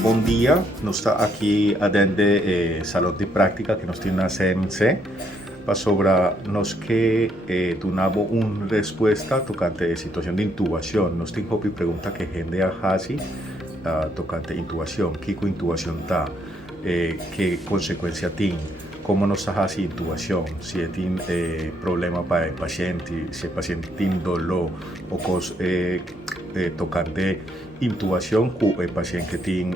Bom dia, nós está aqui dentro do salão de prática que nós temos na CMC para sobre nós que donamos uma resposta tocante a situação de intubação. Nós temos uma pergunta que a gente faz tocante a intubação, que intubação está, que consequência tem, como nós fazemos intubação, se tem problema para o paciente, se o paciente tem dolor ou coisa tocante intubação com o paciente que tem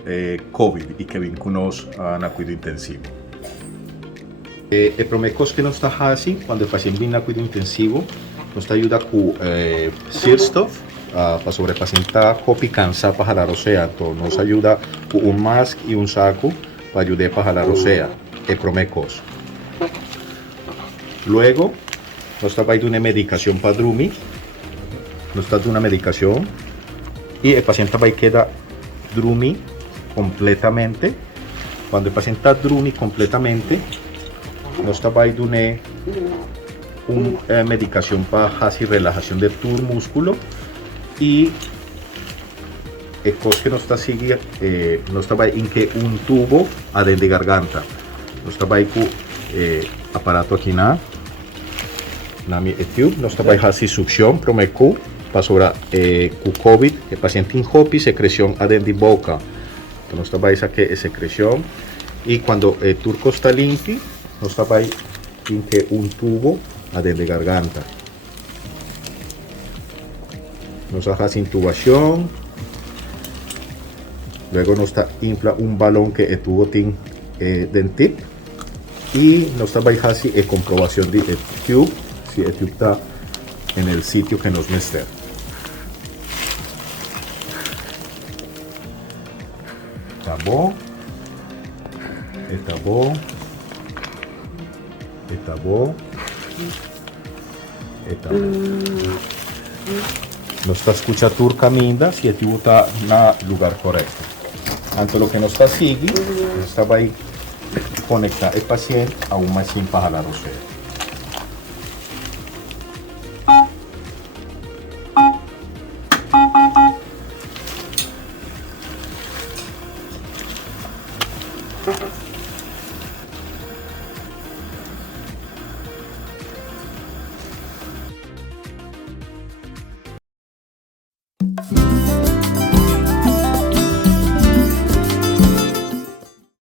COVID e que vem conosco na cuidado intensivo. A primeira coisa que nós está fazendo quando o paciente vem na cuidado intensivo, nos ajuda com Sirstoff para sobre o paciente que cansa para jalar o sea. Então, nos ajuda com máscara e saco para ajudar para jalar o sea. É a primeira coisa. Luego, nós está dando uma medicação para dormir. Nós está dando uma medicação y el paciente va a quedar dormir completamente. Cuando el paciente está dormir completamente, nos va a dar una medicación para hacer relajación de todo el músculo y el cosa que nos está siguiendo nos va a ir un tubo adentro de garganta. Nos va a ir con aparato aquí na mi tube, nos va a hacer succión promeco para sobre con COVID, el paciente inhopi secreción adentro de boca. Entonces nos va a sacar secreción y cuando el turco está limpio, nos va a ir un tubo adentro de garganta. Nos hace intubación, luego nos infla un balón que el tubo tiene dentro y nos va a hacer comprobación de tube, si el tube está en el sitio que nos mester. Está bom, está bom, está bom, está bom. Nos está escuchando turca minda si el tubo está en el lugar correcto. Antes lo que nos está siguiendo, nos va a conectar el paciente a un machine para jalar o sea.